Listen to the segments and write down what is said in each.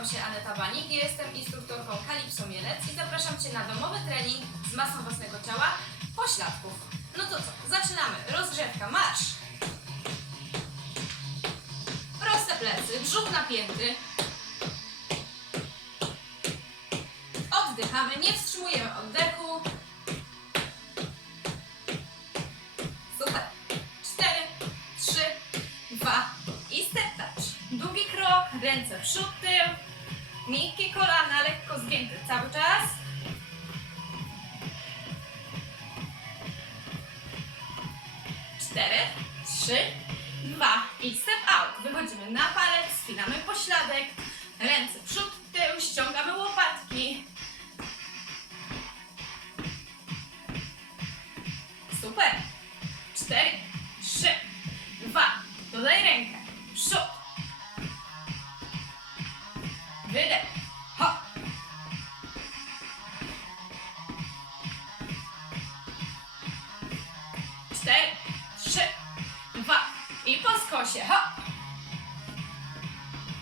nazywam się Aneta Banik, jestem instruktorką Kalipso Mielec i zapraszam Cię na domowy trening z masą własnego ciała pośladków. No to co, zaczynamy. Rozgrzewka, marsz! Proste plecy, brzuch napięty. Oddychamy, nie wstrzymujemy oddechu. Super. Cztery, trzy, dwa i step. Długi krok, ręce przód, tył. Miękkie kolana, lekko zgięte cały czas. Cztery, trzy, dwa i step out. Wychodzimy na palec, spinamy pośladek. Ręce przód, tył, ściągamy łopatki. Super. Cztery, trzy, dwa. Dodaj rękę. Wydech. Hop. Cztery, trzy, dwa. I po skosie. Hop.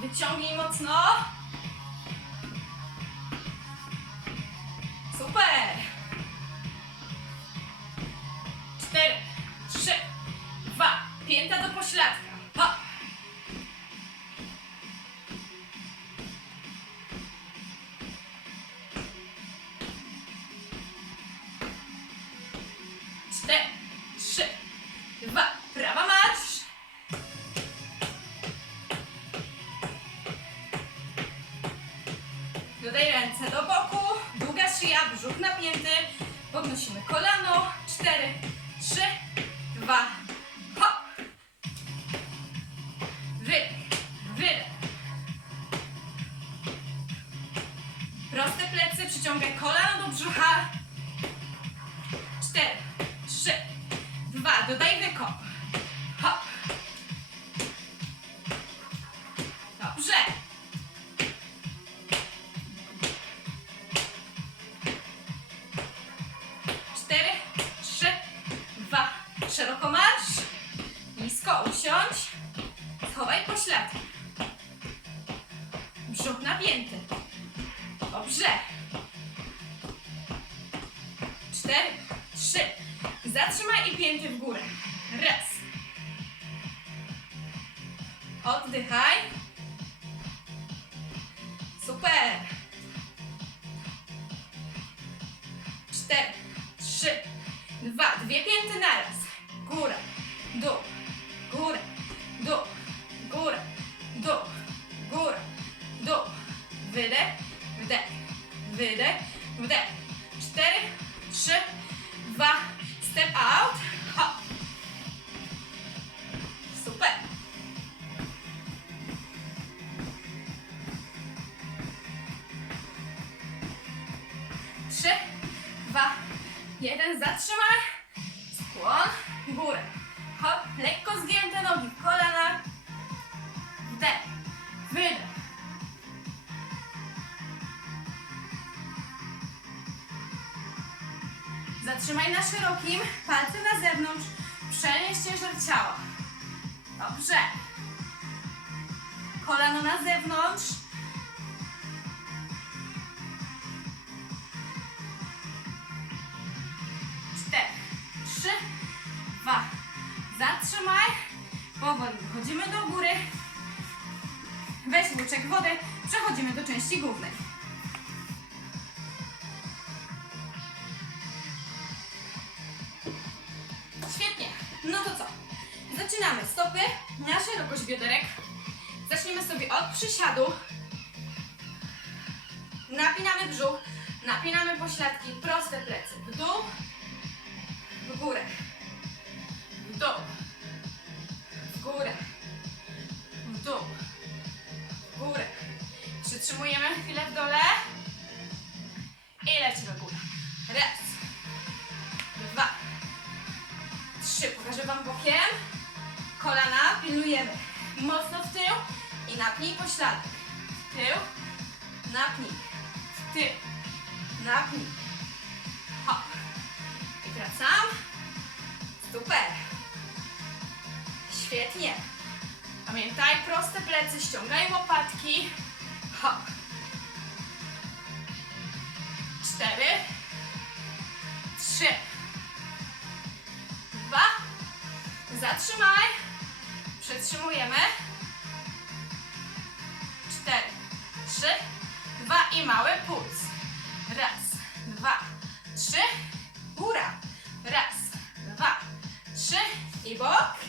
Wyciągnij mocno. Super. Cztery, trzy, dwa. Dwie pięty naraz. Góra, wydech. Zatrzymaj na szerokim, palce na zewnątrz. Przenieś ciężar ciała. Dobrze. Kolano na zewnątrz. Cztery, trzy, dwa. Zatrzymaj. Powoli wychodzimy do góry. Weź łyczek wody. Przechodzimy do części głównej. Świetnie. No to co? Zaczynamy. Stopy na szerokość bioderek. Zaczniemy sobie od przysiadu. Napinamy brzuch, napinamy pośladki, proste plecy. W dół, w górę, w dół, w górę, w dół. Przytrzymujemy chwilę w dole i lecimy w górę. Raz, dwa, trzy. Pokażę Wam bokiem. Kolana pilnujemy. Mocno w tył i napnij pośladek. W tył, napnij. W tył, napnij. Hop. I wracam. Super. Świetnie. Pamiętaj, proste plecy, ściągaj łopatki. Hop. Cztery, trzy, dwa, zatrzymaj, przytrzymujemy, cztery, trzy, dwa i mały puls. Raz, dwa, trzy, góra. Raz, dwa, trzy. I bok.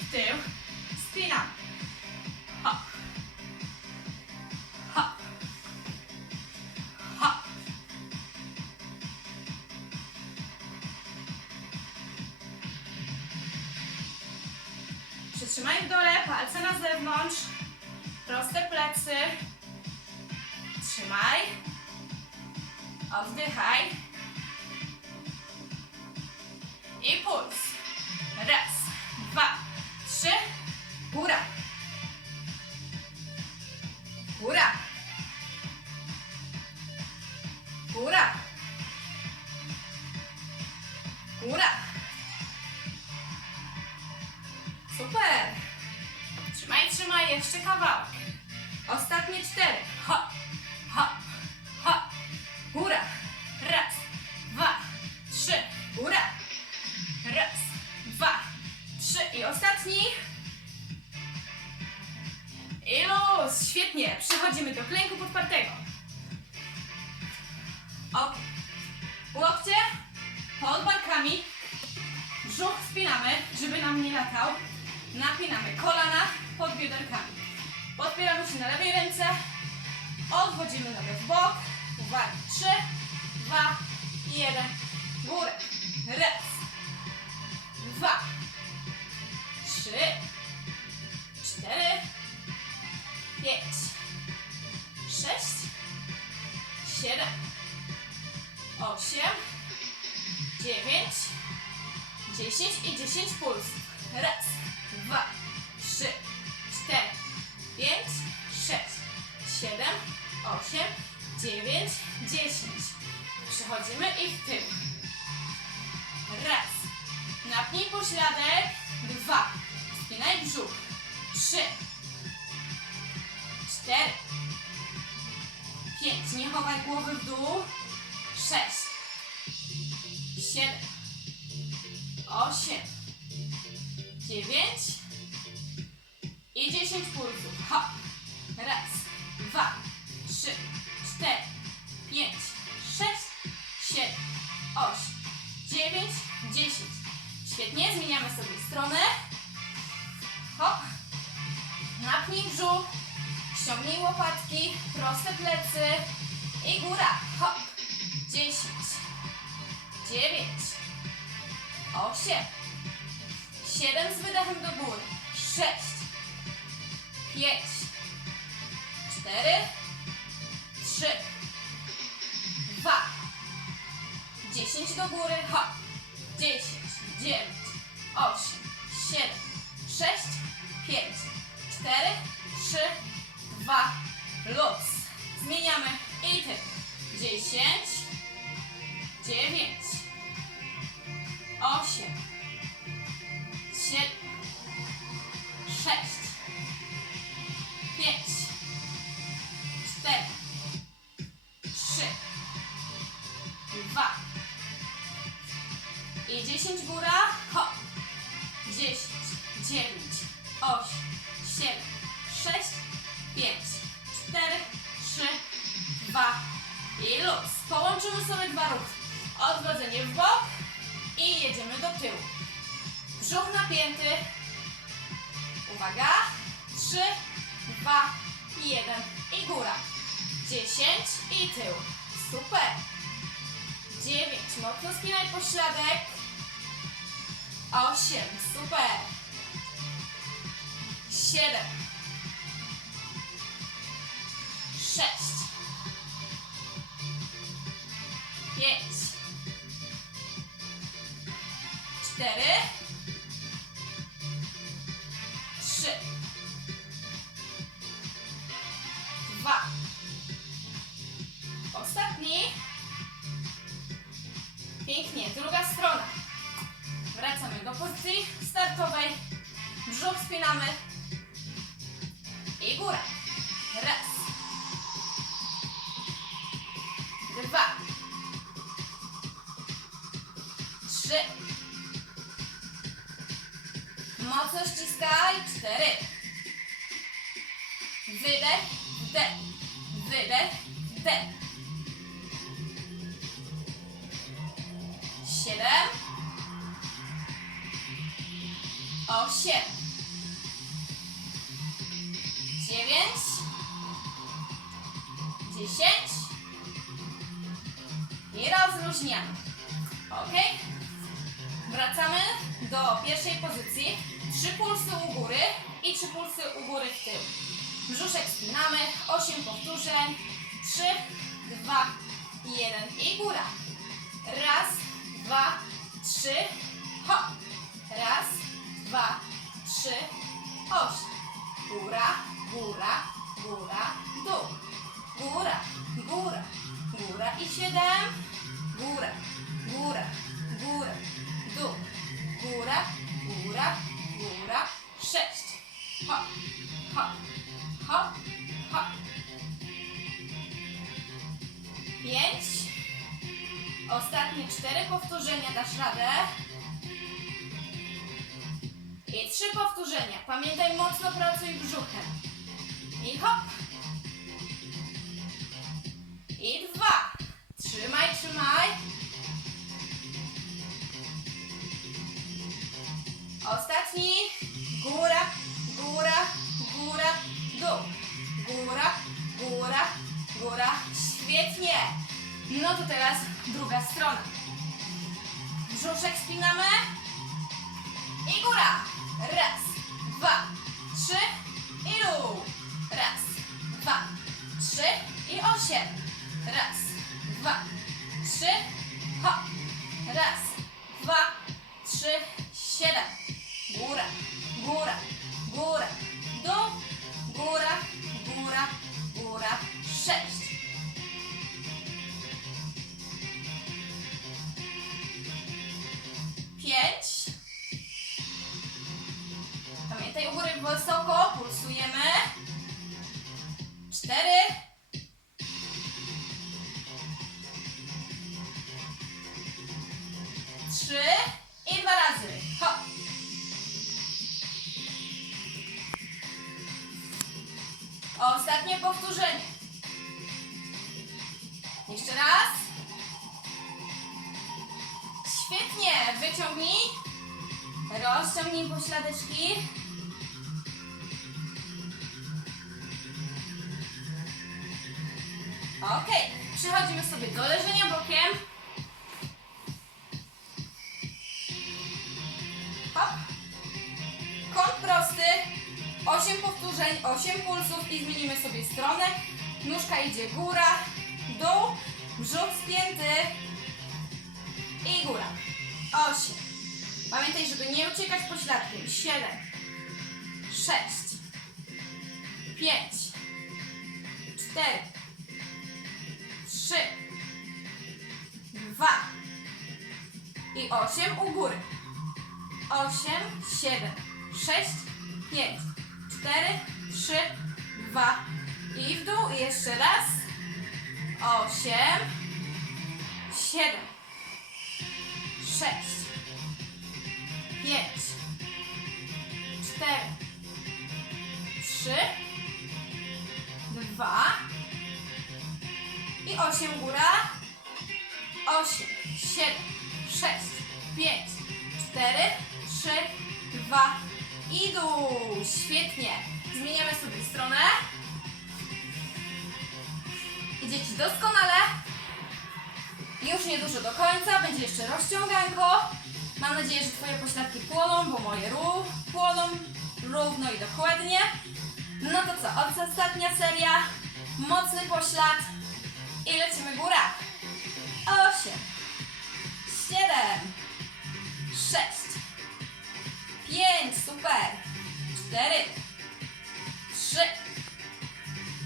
W tył, spinamy. Hop. Hop. Hop. W dole, palce na zewnątrz. Proste plecy. Trzymaj. Oddychaj. Góra. Super. Trzymaj, trzymaj, jeszcze kawałek. Ostatnie cztery. Hop, hop, hop. Góra. Odchodzimy nogę w bok. Uwaga. Trzy, dwa, jeden. Górę. Raz. Dwa. Trzy. Cztery. Pięć. Sześć. Siedem. Osiem. Dziewięć. Dziesięć i dziesięć pulsów. Pięć. Nie chowaj głowy w dół. Sześć. Siedem. Osiem. Dziewięć. I dziesięć pulsów. Hop. Raz, dwa, trzy, cztery, pięć, sześć, siedem, osiem, dziewięć, dziesięć. Świetnie. Zmieniamy sobie stronę. Hop. Napnij brzuch. Ściągnij łopatki. Proste plecy. I góra. Hop. Dziesięć. Dziewięć. Osiem. Siedem z wydechem do góry. Sześć. Pięć. Cztery. Trzy. Dwa. Dziesięć do góry. Hop. Dziesięć. Dziewięć. Osiem. Siedem. Sześć. Pięć. Cztery. Trzy. Dwa. Luz. Zmieniamy. I ty. Dziesięć. Dziewięć. Osiem. Siedem. Sześć. Pięć. Cztery. Trzy. Dwa. I dziesięć góra. Hop. Dziesięć. Dziewięć. Osiem. Siedem. Sześć. Pięć. Cztery. Trzy. Dwa. I luz. Połączymy sobie dwa ruchy. Odwrodzenie w bok i jedziemy do tyłu. Brzuch napięty. Uwaga. Trzy, dwa, jeden i góra. Dziesięć i tył. Super. Dziewięć. Mocno spinaj pośladek. Osiem. Super. Siedem. Sześć. Pięć. Cztery. Trzy. Dwa. Ostatni. Pięknie. Druga strona. Wracamy do pozycji startowej. Brzuch spinamy. I góra. Mocno ściskaj. Cztery. Wydech, wdech, wydech, wdech. Siedem. Osiem. Dziewięć. Dziesięć. I rozluźniamy. Ok? Wracamy do pierwszej pozycji. Trzy pulsy u góry i trzy pulsy u góry w tył. Brzuszek spinamy. Osiem powtórzeń. Trzy, dwa, jeden i góra. Raz, dwa, trzy, hop. Raz, dwa, trzy, osiem. Góra, góra, góra, dół. Góra, góra, góra i siedem. Góra, góra, góra, dół. Góra, góra, góra, sześć. Hop, hop, hop, hop. Pięć. Ostatnie cztery powtórzenia dasz radę. I trzy powtórzenia. Pamiętaj, mocno pracuj brzuchem. I hop. I dwa. Trzymaj, trzymaj. Ostatni. Góra, Pamiętaj, u góry wysoko, pulsujemy. Cztery. Trzy. I dwa razy. Hop. Ostatnie powtórzenie. Jeszcze raz. Świetnie. Wyciągnij. Rozciągnij pośladeczki. Ok, przechodzimy sobie do leżenia bokiem. Hop. Kąt prosty. 8 powtórzeń, 8 pulsów i zmienimy sobie stronę. Nóżka idzie góra, dół, brzuch spięty i góra. 8. Pamiętaj, żeby nie uciekać pośladkiem. 7, 6, 5, 4, i 8 u góry. 8, 7, 6, 5, 4, 3, 2 i w dół. I jeszcze raz. 8, 7, 6, 5, 4, 3, 2 i 8 góra. 8, 7, 6, 5, 4, 3, dwa i dół. Świetnie. Zmieniamy sobie stronę. Idzie Ci doskonale. Już niedużo do końca, będzie jeszcze rozciąganko. Mam nadzieję, że Twoje pośladki płoną, bo moje ró płoną równo i dokładnie. No to co, ostatnia seria, mocny poślad i lecimy góra. Osiem, siedem, sześć, pięć, super, cztery, trzy,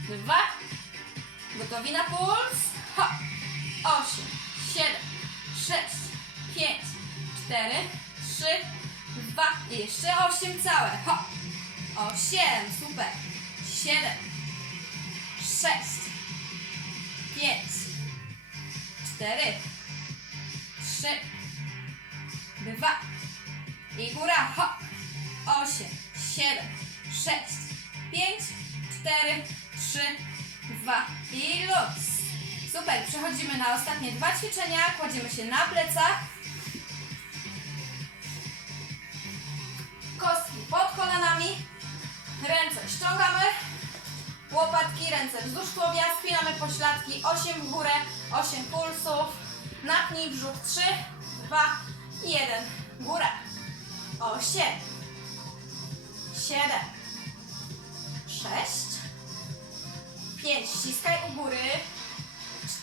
dwa, gotowi na puls, hop, osiem, siedem, sześć, pięć, cztery, trzy, dwa jeszcze osiem całe, hop, osiem, super, siedem, sześć, pięć, cztery, trzy, dwa i góra, hop, osiem, siedem, sześć, pięć, cztery, trzy, dwa i luz. Super, przechodzimy na ostatnie dwa ćwiczenia, kładziemy się na plecach, kostki pod kolanami, ręce ściągamy, łopatki, ręce wzdłuż tułowia, spinamy pośladki, 8 w górę, 8 pulsów, napnij brzuch, 3, 2, 1, góra, 8, 7, 6, 5, ściskaj u góry,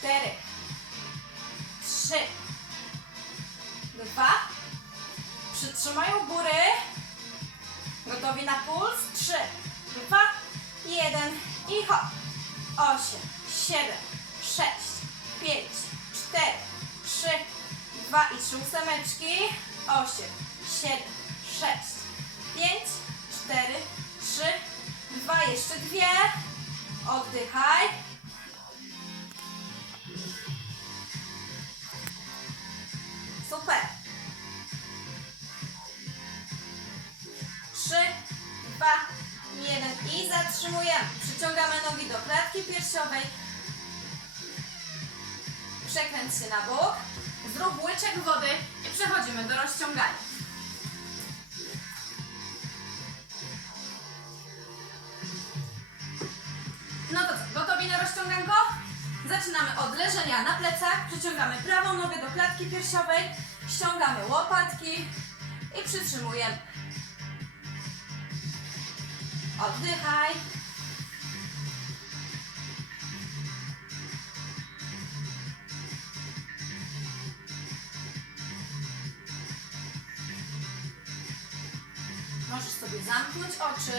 4, 3, 2, przytrzymaj u góry, Gotowi na puls? 3, 2, 1 i hop. 8, 7, 6, 5, 4, 3, 2 i 3 ósemeczki. 8, 7, 6, 5, 4, 3, 2, jeszcze dwie. Oddychaj. Super. Trzy, dwa, jeden i zatrzymujemy. Przyciągamy nogi do klatki piersiowej. Przekręć się na bok. Zrób łyczek wody i przechodzimy do rozciągania. No to co, gotowi na rozciąganko? Zaczynamy od leżenia na plecach, przyciągamy prawą nogę do klatki piersiowej, ściągamy łopatki i przytrzymujemy. Oddychaj. Zamknąć oczy.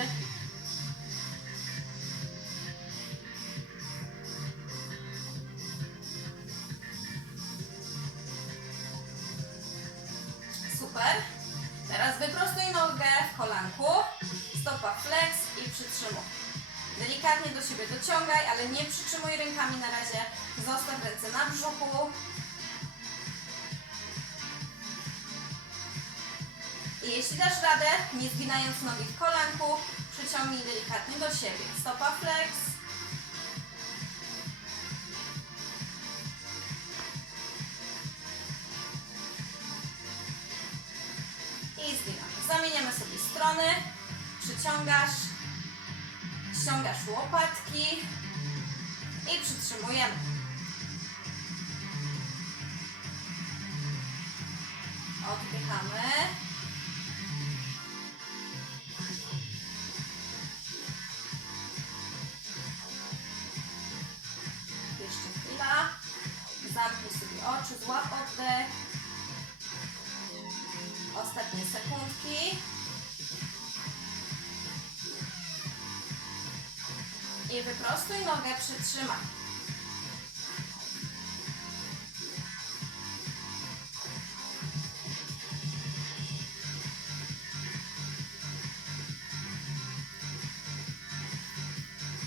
Super. Teraz wyprostuj nogę w kolanku. Stopa flex i przytrzymuj. Delikatnie do siebie dociągaj, ale nie przytrzymuj rękami na razie. Zostaw ręce na brzuchu. Jeśli dasz radę, nie zginając nogi w kolanku, przyciągnij delikatnie do siebie. Stopa flex. I zginamy. Zamieniamy sobie strony. Przyciągasz. Ściągasz łopatki. I przytrzymujemy. Oddychamy. Złap oddech. Ostatnie sekundki. I wyprostuj nogę, przytrzymaj.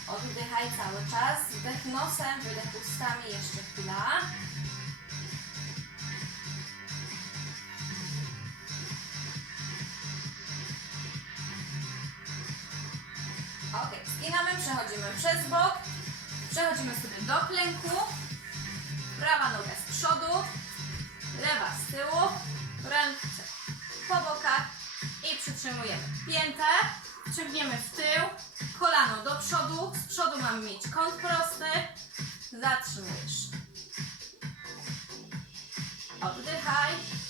Oddychaj cały czas. Wdech nosem, wydech ustami. Jeszcze chwila. Ok, skinamy, przechodzimy przez bok. Przechodzimy sobie do klęku. Prawa noga z przodu, lewa z tyłu, ręce po bokach i. Przytrzymujemy piętę, ciągniemy w tył, kolano do przodu, z przodu mamy mieć kąt prosty, zatrzymujesz. Oddychaj.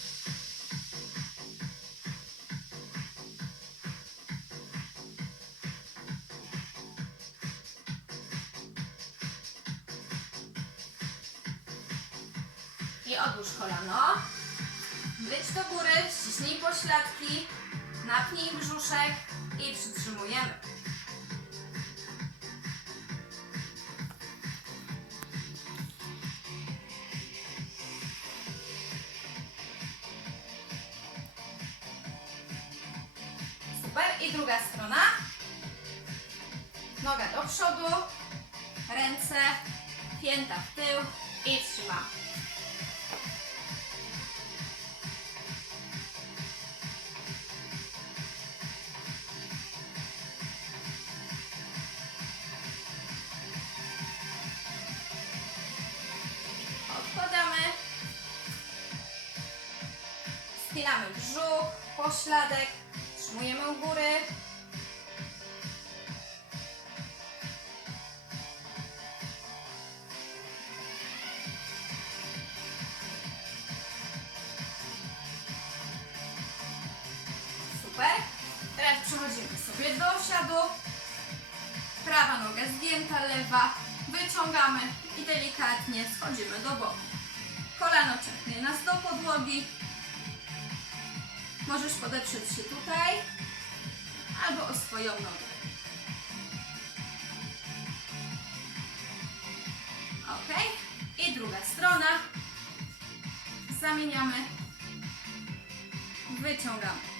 I odłóż kolano. Wyjdź do góry, ściśnij pośladki, napnij brzuszek i przytrzymujemy. Spinamy brzuch, pośladek, trzymujemy u góry. Super. Teraz przechodzimy sobie do osiadu. Prawa noga zgięta, lewa. Wyciągamy i delikatnie schodzimy do boku. Kolano ciągnie nas do podłogi. Możesz podeprzeć się tutaj albo o swoją nogę. Ok. I druga strona. Zamieniamy. Wyciągamy.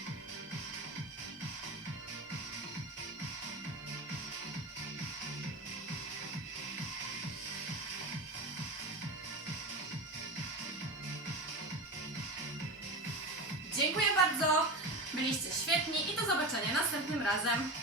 Razem.